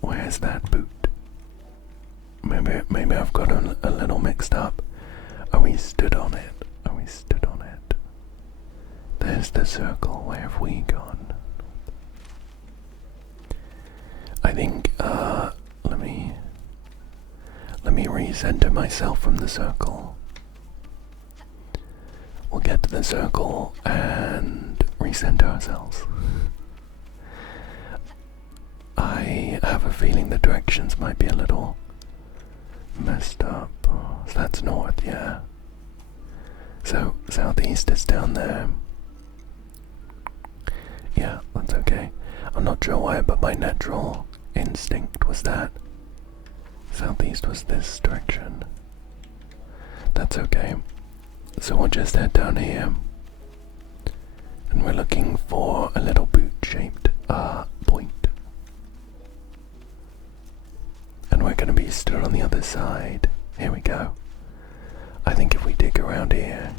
Where's that boot? Maybe I've got a little mixed up. Are we stood on it? There's the circle. Where have we gone? I think, let me recenter myself from the circle. We'll get to the circle and recenter ourselves. I have a feeling the directions might be a little messed up. So that's north, yeah. So southeast is down there. Yeah, that's okay. I'm not sure why, but my natural instinct was that southeast was this direction. That's okay. So we'll just head down here. And we're looking for a little boot-shaped point. And we're gonna be stood on the other side. Here we go. I think if we dig around here,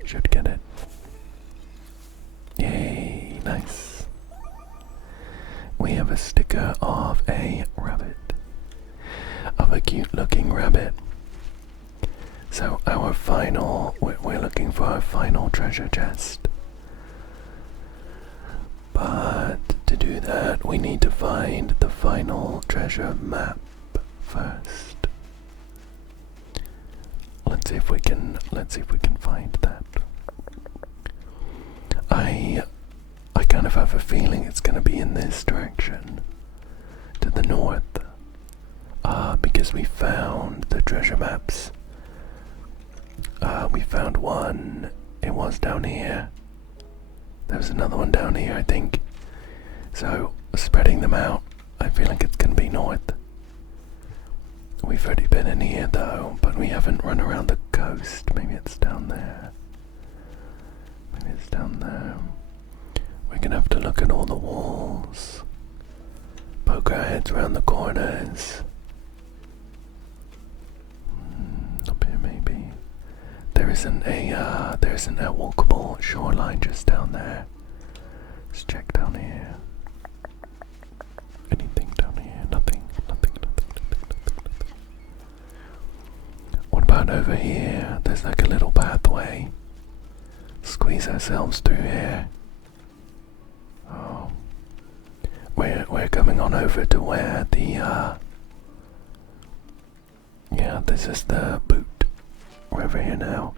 we should get it. Yay, nice. We have a sticker of a rabbit. Of a cute looking rabbit. So we're looking for our final treasure chest. But to do that, we need to find the final treasure map first. Let's see if we can find that. I kind of have a feeling it's gonna be in this direction, to the north, because we found the treasure maps. We found one, it was down here. There was another one down here, I think. So, spreading them out, I feel like it's gonna be north. We've already been in here though, but we haven't run around the coast. Maybe it's down there. We're gonna have to look at all the walls. Poke our heads around the corners. Up here maybe. There isn't a walkable shoreline just down there. Let's check down here. Anything down here? Nothing. What about over here? There's like a little pathway. Squeeze ourselves through here. Oh. We're coming on over to where the yeah, this is the boot. We're over here now.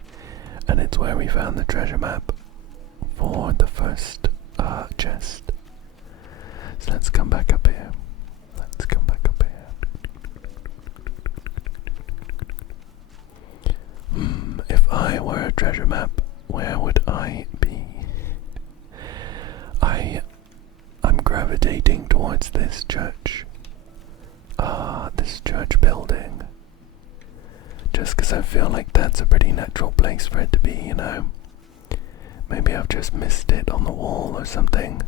And it's where we found the treasure map for the first chest. So let's come back up here. If I were a treasure map, where would I be? I'm gravitating towards this church. This church building. Just because I feel like that's a pretty natural place for it to be, you know? Maybe I've just missed it on the wall or something.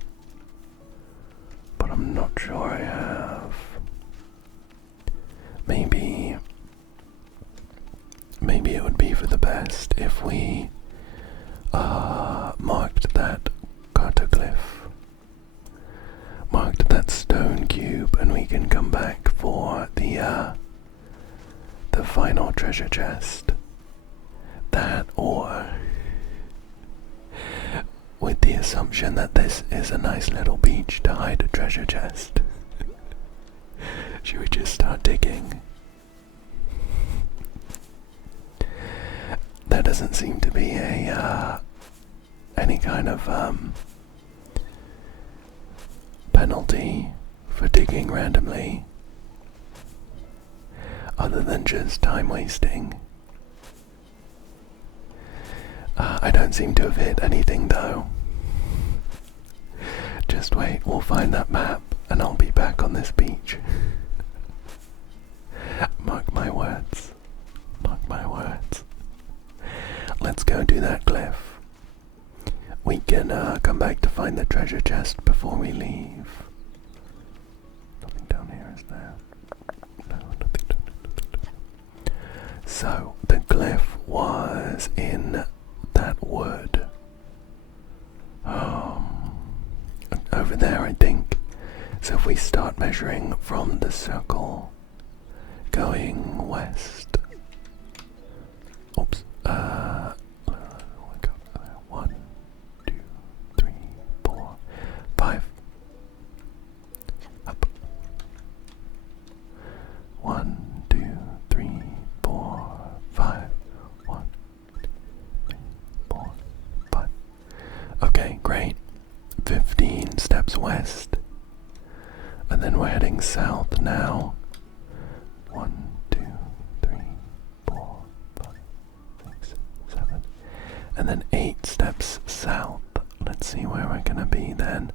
But I'm not sure I have. Maybe it would be for the best if we marked that cartoglyph, marked that stone cube, and we can come back for the final treasure chest. That, or with the assumption that this is a nice little beach to hide a treasure chest. Should we just start digging? There doesn't seem to be any kind of penalty for digging randomly, other than just time wasting. I don't seem to have hit anything though. Just wait, we'll find that map and I'll be back on this beach. Mark my words. Mark my words. Let's go do that glyph. We can come back to find the treasure chest before we leave. Nothing down here, is there? No, nothing down here. So, the glyph was in that wood. Over there, I think. So if we start measuring from the circle, going west. Oops. 1, 2, 3, 4, 5. Up. 1, 2, 3, 4, 5. 1, 2, 3, 4, 5. Okay, great. 15 steps west. And then we're heading south now. 1, 2, 3, 4, 5, 6, 7. And then 8 steps south. Let's see where we're gonna be then.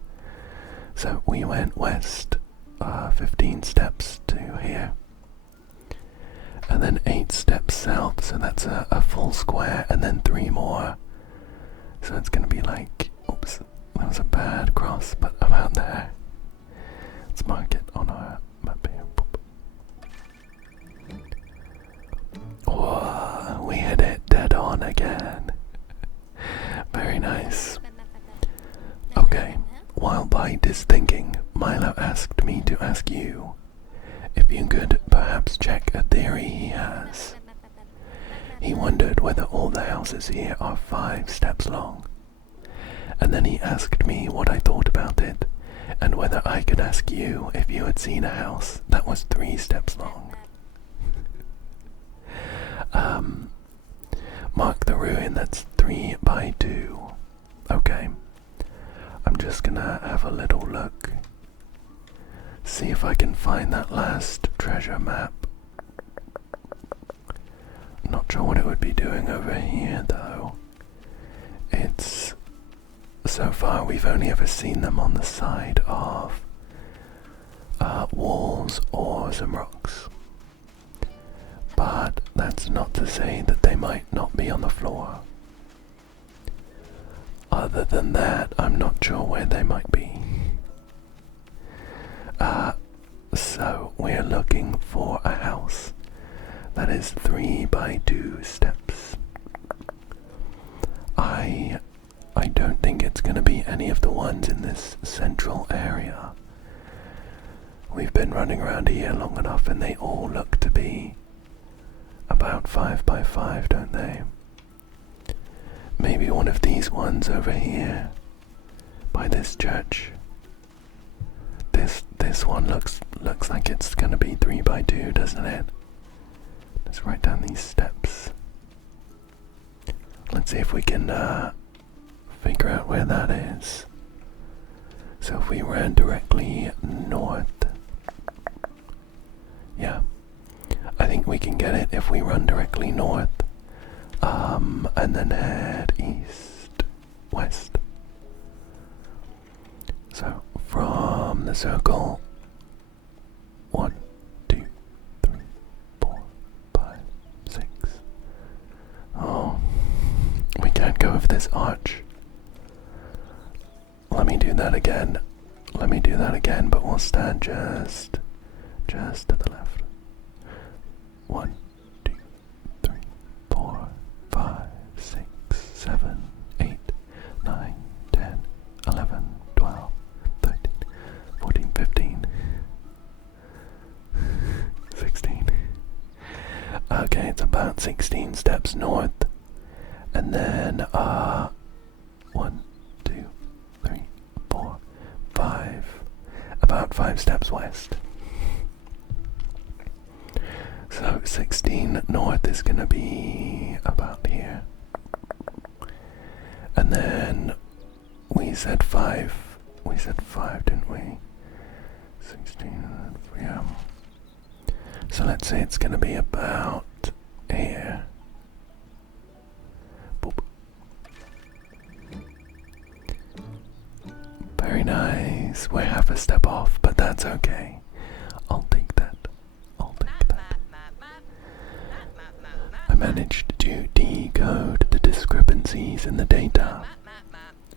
So we went west 15 steps to here. And then 8 steps south, so that's a full square, and then 3 more. So it's gonna be like, oops, that was a bad cross, but about there. Let's mark it on our map here. Whoa, we hit it dead on again. Very nice. Okay, while Bite is thinking, Milo asked me to ask you if you could perhaps check a theory he has. He wondered whether all the houses here are 5 steps long. And then he asked me what I thought about it, and whether I could ask you if you had seen a house that was 3 steps long. Mark the ruin that's 3 by 2. Okay. I'm just gonna have a little look. See if I can find that last treasure map. Not sure what it would be doing over here though. It's... So far we've only ever seen them on the side of walls or some rocks. But that's not to say that they might not be on the floor. Other than that, I'm not sure where they might be. So we're looking for a house that is 3 by 2 steps. I don't think it's going to be any of the ones in this central area. We've been running around here long enough and they all look to be about 5 by 5, don't they? Maybe one of these ones over here by this church. This one looks like it's gonna be 3 by 2, doesn't it? Let's write down these steps. Let's see if we can figure out where that is. So if we ran directly north, yeah, I think we can get it if we run directly north, and then head east, west. So from the circle, 1, 2, 3, 4, 5, 6. Oh, we can't go over this arch. that again. Let me do that again, but we'll stand just to the left. 1, 2, 3, 4, 5, 6, 7, 8, 9, 10, 11, 12, 13, 14, 15, 16. Okay, it's about 16 steps north. And then, 1, 2, 3, 4, 5. About 5 steps west. So 16 north is gonna be about here. And then we said 5. We said 5, didn't we? 16, yeah. So let's say it's gonna be about here. Boop. Very nice. We're half a step off, but that's okay. I'll take that. I managed to decode the discrepancies in the data,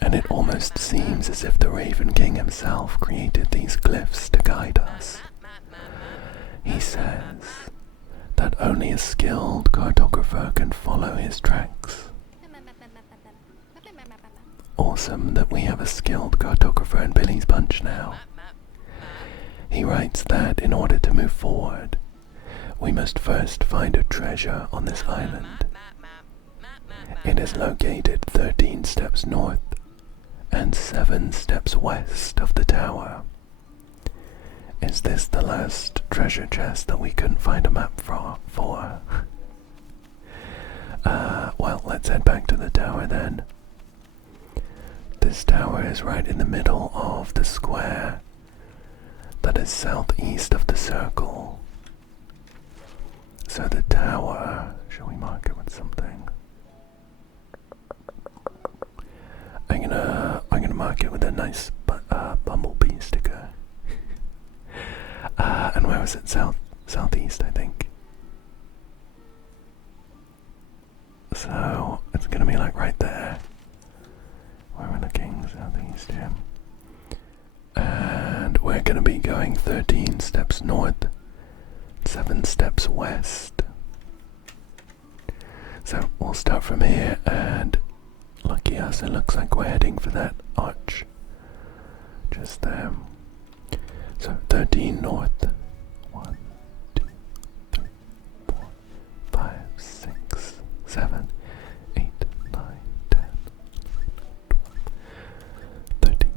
and it almost seems as if the Raven King himself created these glyphs to guide us. He says that only a skilled cartographer can follow his tracks. Awesome that we have a skilled cartographer in Billy's Bunch now. He writes that in order to move forward, we must first find a treasure on this island. It is located 13 steps north and 7 steps west of the tower. Is this the last treasure chest that we couldn't find a map for? Well, let's head back to the tower then. This tower is right in the middle of the square that is southeast of the circle. So the tower, shall we mark it with something? I'm gonna mark it with a nice bumblebee sticker. And where was it? Southeast, I think. So it's gonna be like right there. Where we're looking, southeast, yeah. And we're gonna be going 13 steps north, 7 steps west. So we'll start from here, and lucky us, it looks like we're heading for that arch. Just there. So 13 north. 1, 2, 3, 4, 5, 6, 7, 8, 9, 10, 13.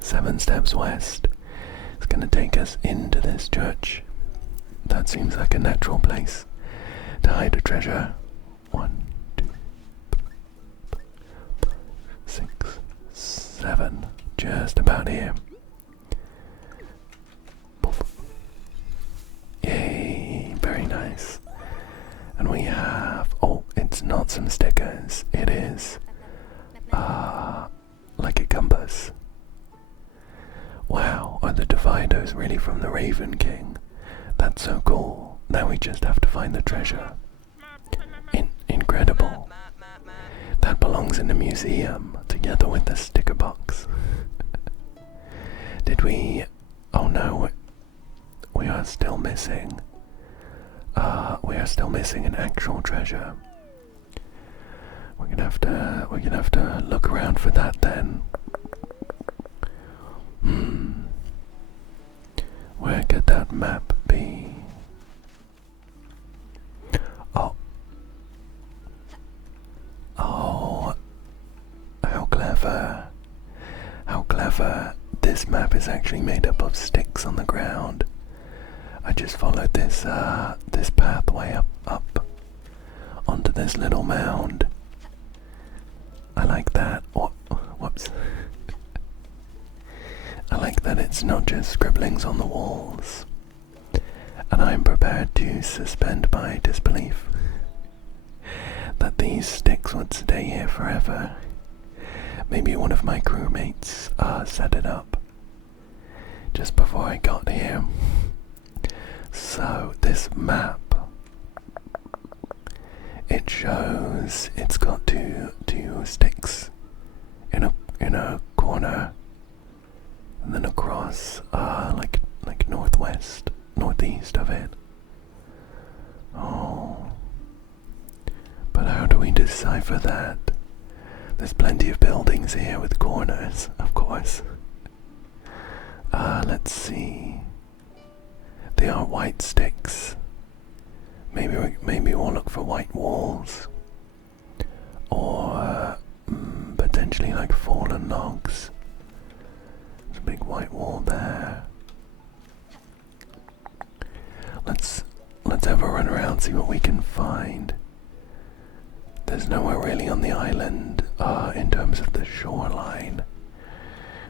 7 steps west. It's going to take us into this church. That seems like a natural place to hide a treasure. 1, 2, 3, 4, 5, 6, 7. Just about here. Yay, very nice. And we have, oh, it's not some stickers, it is like a compass. Wow, are the dividers really from the Raven King? That's so cool. Now we just have to find the treasure. Incredible. That belongs in the museum together with the sticker box. Did we, oh no, we are still missing. We are still missing an actual treasure. We're gonna have to look around for that then. Where could that map be? Oh, how clever! How clever! This map is actually made up of sticks on the ground. I just followed this this pathway up onto this little mound. I like that. Whoops. I like that it's not just scribblings on the walls. And I'm prepared to suspend my disbelief that these sticks would stay here forever. Maybe one of my crewmates set it up just before I got here. So this map, it shows it's got two sticks in a corner and then across, like northwest, northeast of it. Oh, but how do we decipher that? There's plenty of buildings here with corners, of course. Let's see. They are white sticks. Maybe we'll look for white walls, or potentially like fallen logs. There's a big white wall there. Let's have a run around, see what we can find. There's nowhere really on the island in terms of the shoreline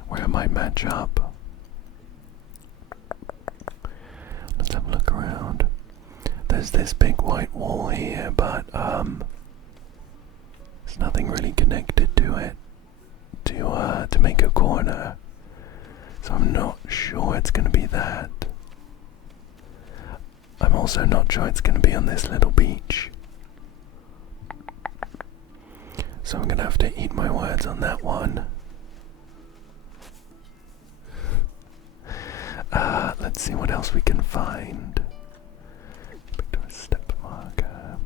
where it might match up. Let's have a look around. There's this big white wall here, but there's nothing really connected to it to make a corner. So I'm not sure it's gonna be that. I'm also not sure it's gonna be on this little beach. So I'm gonna have to eat my words on that one. Let's see what else we can find. Back to a step marker.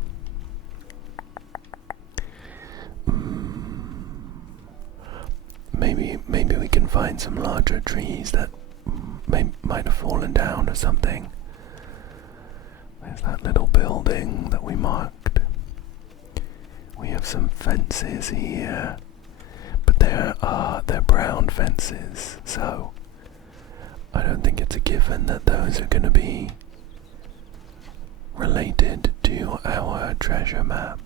Maybe we can find some larger trees that might have fallen down or something. There's that little building that we marked. We have some fences here, but they're brown fences, so I don't think it's a given that those are going to be related to our treasure map.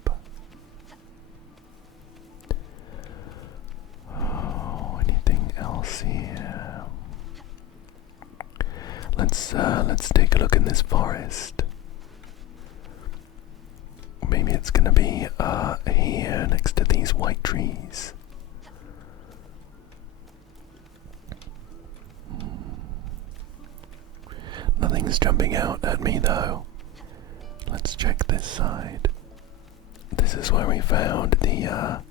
Oh, anything else here? Let's take a look in this forest. Maybe it's gonna be here next to these white trees. Nothing's jumping out at me though. Let's check this side. This is where we found the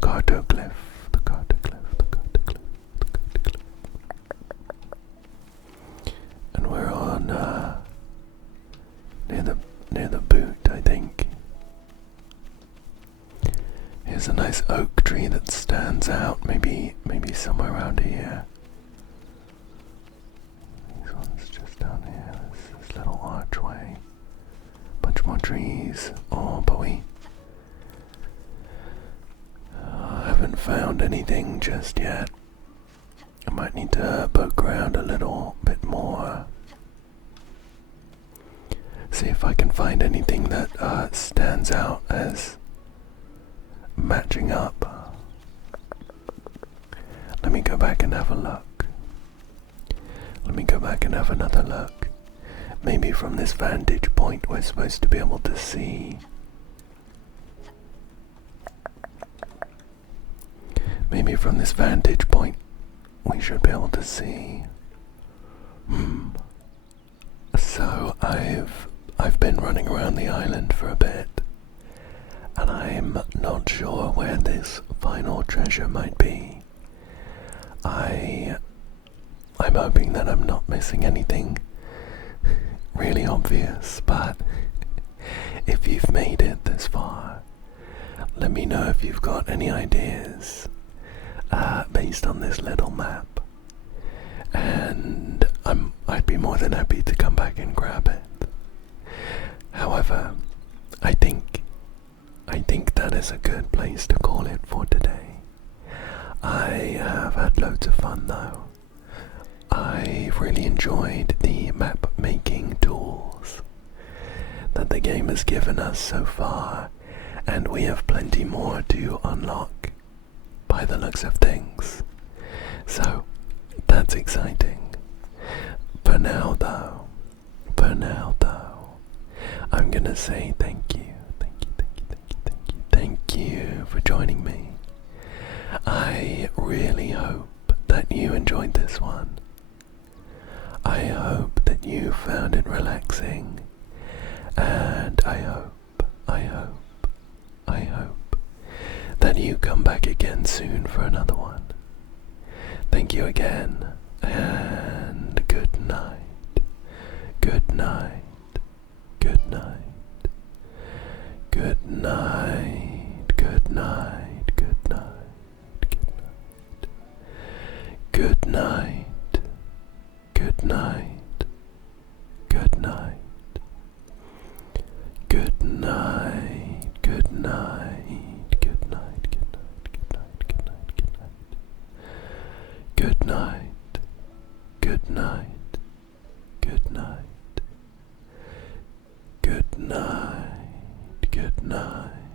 cartoglyph. And we're on near the boot, I think. Here's a nice oak tree that stands out, maybe somewhere around here. This one's just down here. This little archway. Bunch more trees. Oh, but we haven't found anything just yet. I might need to poke around a little bit more. See if I can find anything that stands out as matching up. Let me go back and have a look. Let me go back and have another look. Maybe from this vantage point we're supposed to be able to see. Maybe from this vantage point we should be able to see. So I've been running around the island for a bit, and I'm not sure where this final treasure might be. I'm hoping that I'm not missing anything really obvious, but if you've made it this far, let me know if you've got any ideas based on this little map, and I'd be more than happy to come back and grab it. However, I think that is a good place to call it for today. I have had loads of fun though. I've really enjoyed the map making tools that the game has given us so far, and we have plenty more to unlock by the looks of things. So that's exciting. For now though, I'm gonna say thank you for joining me. I really hope that you enjoyed this one. I hope that you found it relaxing, and I hope that you come back again soon for another one. Thank you again, and good night. Good night. Good night. Good night. Good night. Good night. Good night. Good night. Good night. Good night. Good night. Good night. Good night. Good night. Good night. Good night. Good night. Good night. Good night.